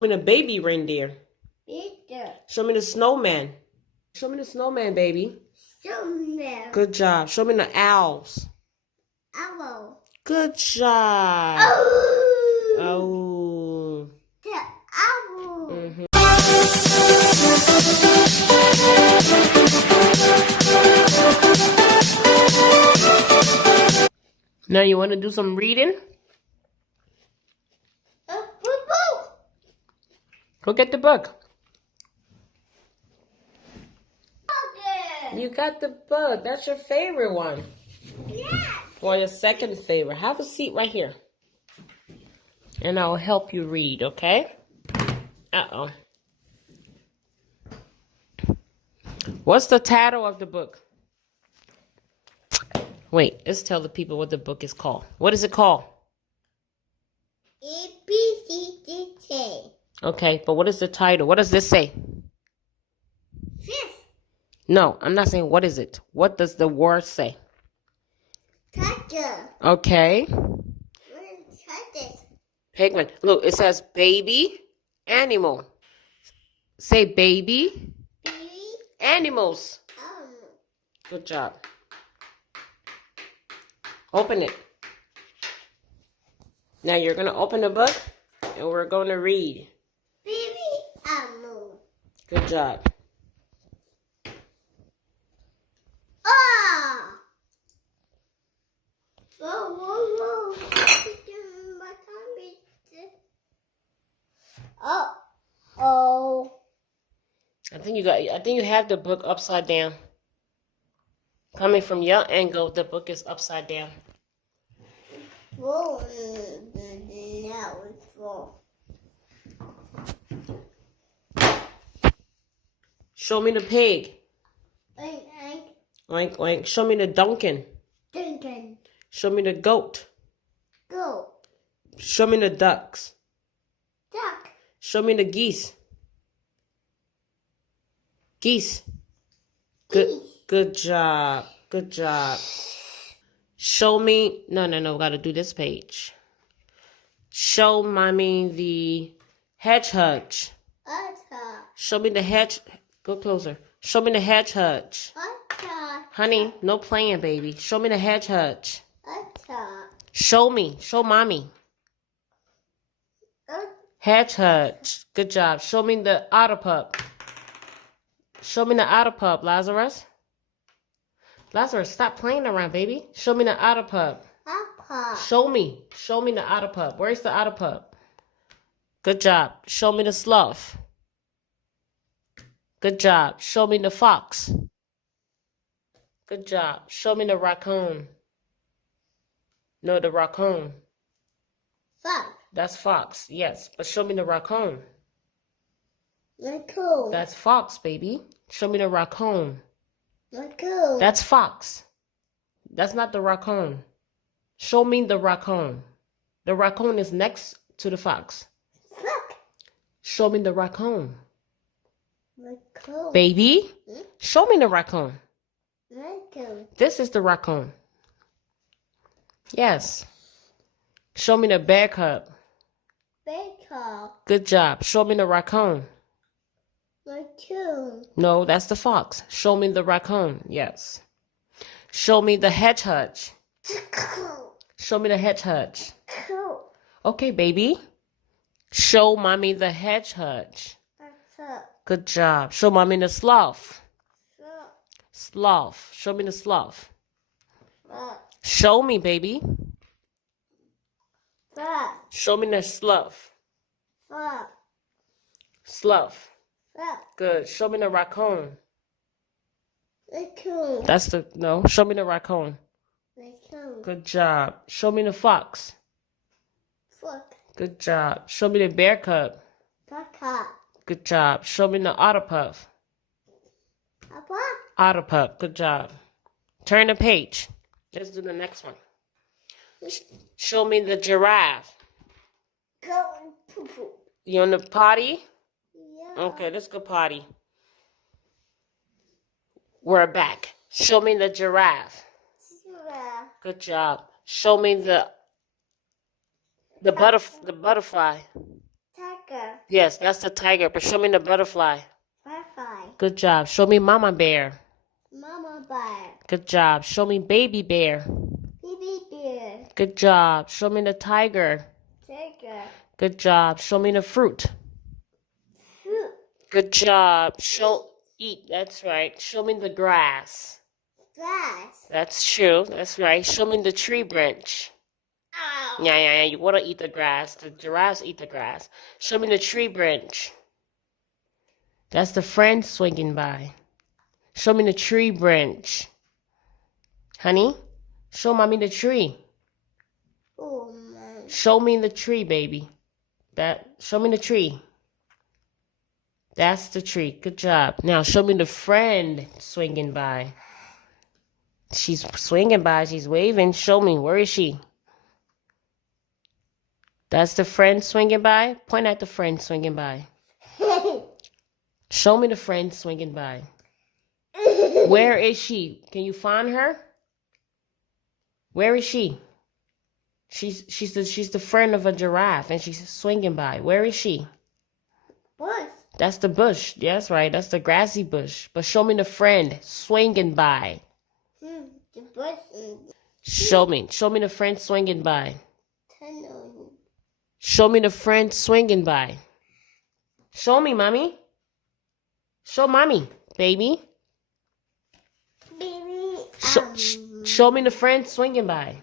Show me the baby reindeer. Peter. Show me the snowman. Show me the snowman, baby. Snowman. Good job. Show me the owls. Owl. Good job. Oh. Oh. The owl. Mm-hmm. Now you want to do some reading? Go get the book. You got the book. That's your favorite one. Yeah. Or your second favorite. Have a seat right here. And I'll help you read, okay? Uh-oh. What's the title of the book? Wait, let's tell the people what the book is called. What is it called? A-B-C-D-K. Okay, but what is the title? What does this say? Fifth. No, I'm not saying what is it. What does the word say? Tiger. Okay. What is tiger? Pigman. Look, it says baby animal. Say baby Baby. animals. Good job. Open it. Now you're going to open the book and we're going to read. Baby animal. Good job. Ah. Whoa, whoa, whoa. Oh. I think you have the book upside down. Coming from your angle, the book is upside down. Whoa. Now it's full. Show me the pig. Oink, oink. Oink, oink. Show me the Duncan. Duncan. Show me the goat. Go. Show me the ducks. Duck. Show me the geese. Geese. Good. Good job. Good job. Show me. No. We got to do this page. Show mommy the hedgehog. Show me the hedge. Go closer. Show me the hedgehog. Honey, no playing, baby. Show me the hedgehog. Show me. Show mommy. Hedgehog. Good job. Show me the otter pup. Show me the otter pup, Lazarus. Lazarus, stop playing around, baby. Show me the otter pup. Show me. Show me the otter pup. Where's the otter pup? Good job. Show me the sloth. Good job. Show me the fox. Good job. Show me the raccoon. No, the raccoon. Fox. That's fox, yes. But show me the raccoon. Raccoon. That's fox, baby. Show me the raccoon. Raccoon. That's fox. That's not the raccoon. Show me the raccoon. The raccoon is next to the fox. Fox. Show me the raccoon. Raccoon. Baby, show me the raccoon. Raccoon. This is the raccoon. Yes. Show me the bear cub. Bear. Good job. Show me the raccoon. Raccoon. No, that's the fox. Show me the raccoon. Yes. Show me the hedgehog. Show me the hedgehog. Okay, baby. Show mommy the hedgehog. Good job. Show mommy the sloth. Sloth. Show me the sloth. Show me, baby. Show me the sloth. Sloth. Good. Show me the raccoon. Raccoon. That's the, no. Show me the raccoon. Raccoon. Good job. Show me the fox. Fox. Good job. Show me the bear cub. Papa. Good job. Show me the otter pup. Papa. Otter pup. Good job. Turn the page. Let's do the next one. Show me the giraffe. Go poo poo. You on the potty? Yeah. Okay, let's go potty. We're back. Show me the giraffe. Giraffe. Good job. Show me the butterfly. tiger. Yes, that's the tiger. But show me the butterfly. Butterfly. Good job. Show me mama bear. Mama bear. Good job. Show me baby bear. Baby bear. Good job. Show me the tiger. Tiger. Good job. Show me the fruit. Fruit. Good job. Eat. That's right. Show me the grass. Grass. That's true. That's right. Show me the tree branch. Ow. Yeah. You want to eat the grass. The giraffes eat the grass. Show me the tree branch. That's the friend swinging by. Show me the tree branch. Honey, show mommy the tree. Oh, man. Show me the tree, baby. Show me the tree. That's the tree. Good job. Now show me the friend swinging by. She's swinging by. She's waving. Show me. Where is she? That's the friend swinging by. Point at the friend swinging by. Show me the friend swinging by. Where is she? Can you find her? Where is she? She's the friend of a giraffe, and she's swinging by. Where is she? Bush. That's the bush. Yeah, that's right. That's the grassy bush. But show me the friend swinging by. The bush is Show me the friend swinging by. tunnel. Show me the friend swinging by. Show me, mommy. Show mommy, baby. Baby. Show me the friend swinging by.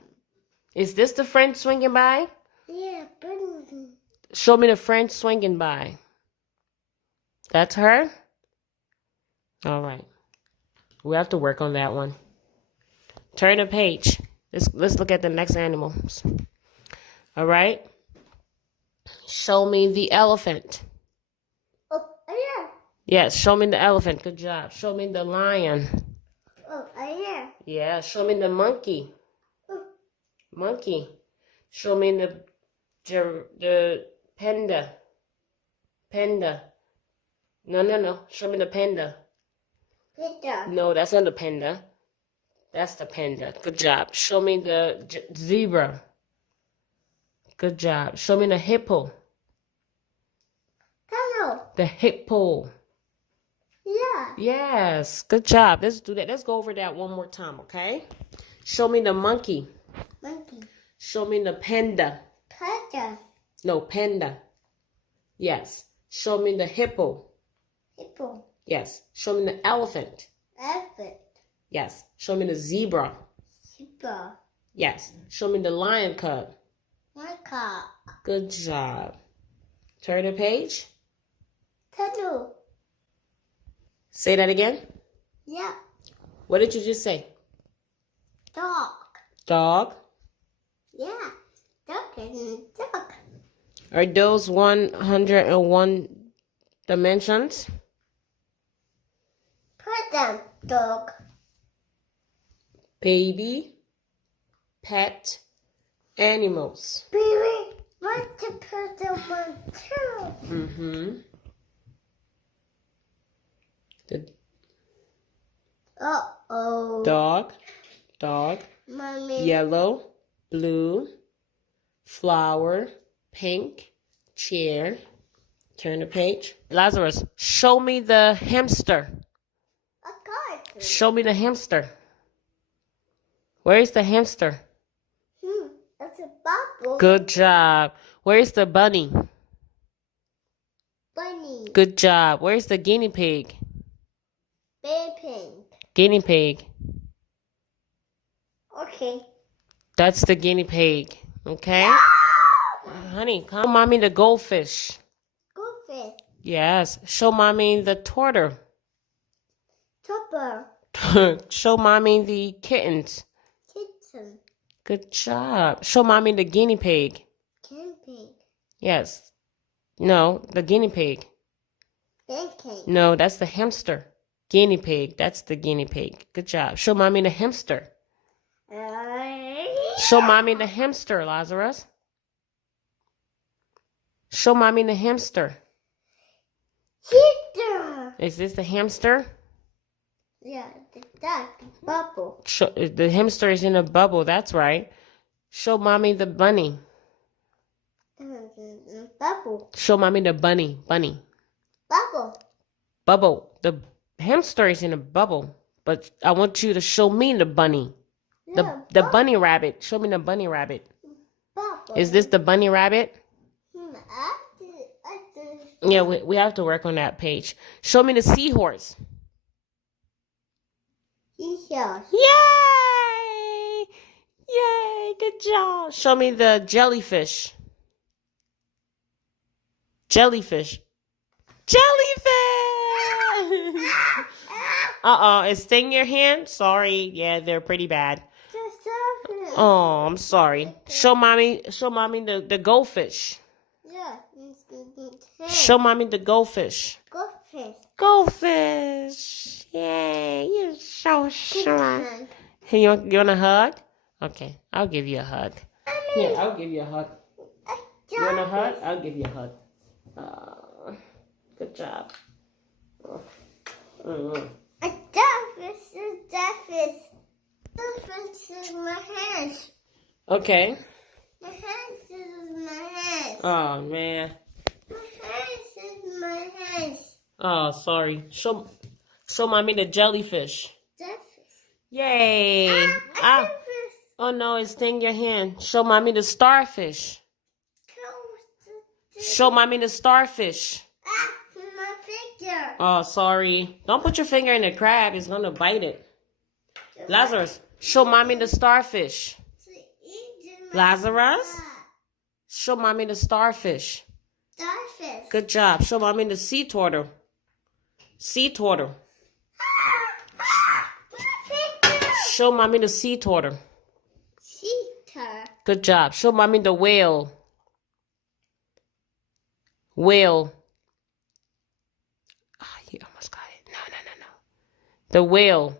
Is this the friend swinging by? Yeah, bunny. Show me the friend swinging by. That's her? All right. We have to work on that one. Turn the page. Let's look at the next animals. All right. Show me the elephant. Oh, yeah. Yes, show me the elephant. Good job. Show me the lion. Oh, yeah. Yeah, show me the monkey. Oh. Monkey. Show me the panda. Panda. No. Show me the panda. Peter. No, that's not the panda. That's the panda. Good job. Show me the zebra. Good job. Show me the hippo. Tunnel. The hippo. Yeah. Yes. Good job. Let's do that. Let's go over that one more time, okay? Show me the monkey. Monkey. Show me the panda. Peter. No, panda. Yes. Show me the hippo. Hippo. Yes. Show me the elephant. Elephant. Yes. Show me the zebra. Zebra. Yes. Show me the lion cub. Macaque. Good job. Turn the page. Tunnel. Say that again. Yeah. What did you just say? Dog. Dog. Yeah. Dog and dog. Are those 101 dimensions? Put them. Dog. Baby, pet, animals. Baby, want to put them on too. Mm-hmm. The Uh-oh. dog, Mommy. yellow, blue, flower, pink, chair. Turn the page. Lazarus, show me the hamster. A card. Show me the hamster. Where is the hamster? That's a bubble. Good job. Where is the bunny? Bunny. Good job. Where is the guinea pig? Baby. Guinea pig. Okay. That's the guinea pig. Okay? Honey, come mommy the goldfish. Goldfish. Yes. Show mommy the turtle. Topper. Show mommy the kittens. Kitten. Good job. Show mommy the guinea pig. Camping. Yes. No, the guinea pig. Banking. No, that's the hamster. Guinea pig. That's the guinea pig. Good job. Show mommy the hamster. Show mommy the hamster, Lazarus. Show mommy the hamster. Heater. Is this the hamster? Yeah, the duck. Bubble. The hamster is in a bubble. That's right. Show mommy the bunny. Bubble. Show mommy the bunny. Bunny. Bubble. Bubble. The hamster is in a bubble. But I want you to show me the bunny. The bunny rabbit. Show me the bunny rabbit. Bubble. Is this the bunny rabbit? I Yeah, we have to work on that page. Show me the seahorse. Seahorse. Yay! Yay! Good job. Show me the jellyfish. Jellyfish. Jellyfish! Uh-oh, it's sting your hand? Sorry. Yeah, they're pretty bad. Oh, I'm sorry. Show mommy the goldfish. Yeah. Show mommy the goldfish. Goldfish. Goldfish. Yay, you're so smart. Hey, you want a hug? Okay, I'll give you a hug. Yeah, I'll give you a hug. You want a hug? I'll give you a hug. Good job. A jellyfish is jellyfish. Jellyfish is my hand. Okay. My hand is my hand. Oh, man. My hand is my hand. Oh, sorry. Show mommy the jellyfish. Jellyfish. Yay. Ah. Oh, no, it sting your hand. Show mommy the starfish. Show mommy the starfish. My finger. Oh, sorry. Don't put your finger in the crab. It's going to bite it. Lazarus, show mommy the starfish. Lazarus, show mommy the starfish. Starfish. Good job. Show mommy the sea turtle. Sea turtle. Show mommy the sea turtle. Cheetah. Good job. Show mommy the whale. Whale. Ah, you almost got it. No. The whale.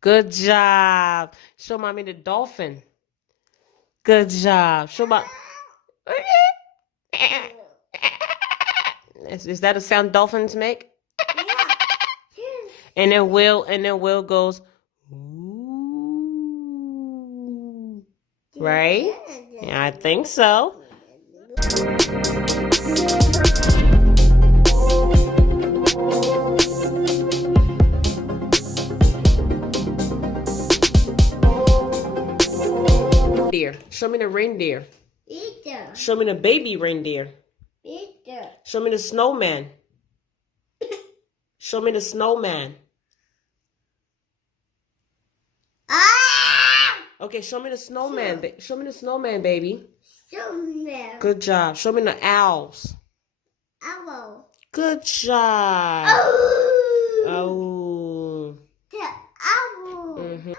Good job. Show mommy the dolphin. Good job. Show mommy. Is that a sound dolphins make? And then Will goes, ooh. Right? Yeah, I think so. Reindeer. Show me the reindeer. Eater. Show me the baby reindeer. Eater. Show me the snowman. Show me the snowman. Ah! Okay, show me the snowman. Show me the snowman, baby. Snowman. Good job. Show me the owls. Owl. Good job. Oh. Oh. The owl. Mhm.